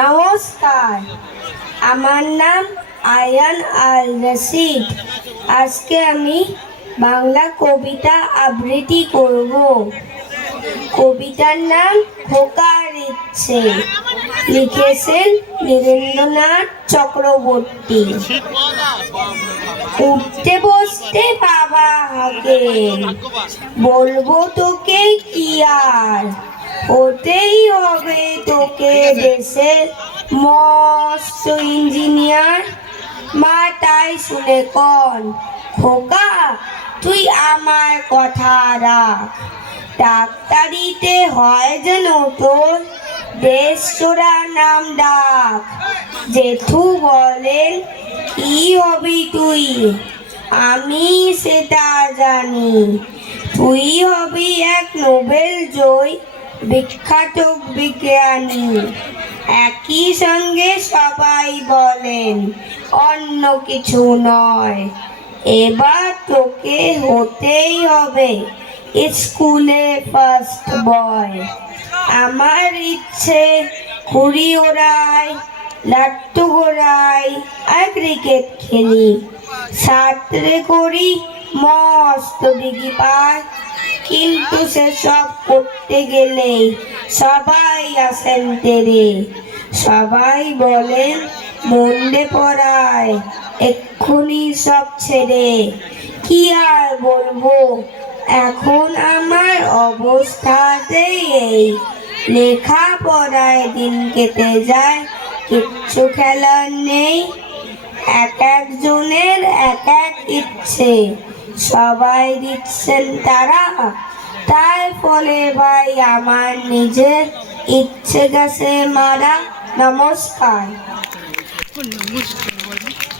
নমস্কার, আমার নাম আয়ান আল রশিদ। আজকে আমি বাংলা কবিতা আবৃত্তি করব। কবিতার নাম খোকার ইচ্ছে, লিখেছেন নীরেন্দ্রনাথ চক্রবর্তী। উঠতে বসতে বাবা হাঁকেন, বলবো তোকে কি আর, হতেই হবে তোকে দেশের মস্ত ইঞ্জিনিয়ার। মা তাই শুনে কন, খোকা তুই আমার কথা রাখ, ডাক্তারিতে হয় যেন তোর দেশ চোরা নাম ডাক। জেঠু বলেন কি হবি তুই, আমি সেটা জানি, তুই হবি এক নোবেল জয়ী বিখ্যাত বিজ্ঞানী। একই সঙ্গে সবাই বলেন অন্য কিছু নয়, এবার তোকে হতেই হবে স্কুলে ফার্স্ট বয়। আমার ইচ্ছে ঘুড়ি ওড়াই, লাট্টু ঘোড়াই আর ক্রিকেট খেলি, সাঁতরে করি মস্ত দিঘি পার। কিন্তু সেসব করতে গেলে সবাই আসেন তেরে, সবাই বলেন মন্দে পড়ায় এক্ষুনি সব ছেড়ে। কি আর বলবো, এখন আমার অবস্থাতেই এই, লেখা পড়ায় দিন কেটে যায়, কিচ্ছু খেলার নেই। এক একজনের এক এক ইচ্ছে, সবাই দিচ্ছেন তারা, তার ফলে ভাই আমার নিজের ইচ্ছে গেছে মারা। নমস্কার।